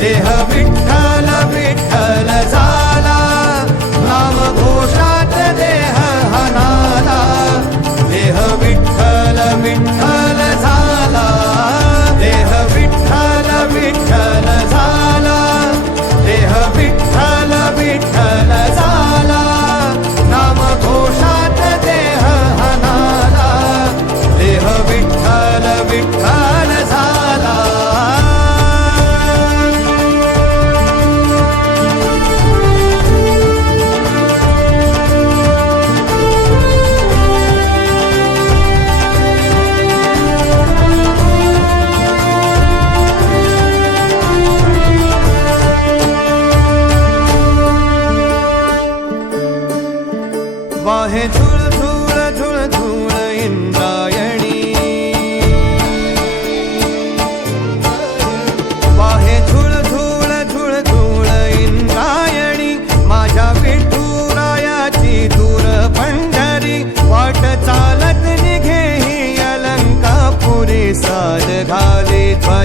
ದೇಹವಿಟ್ಟ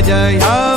Jaya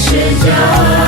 是骄傲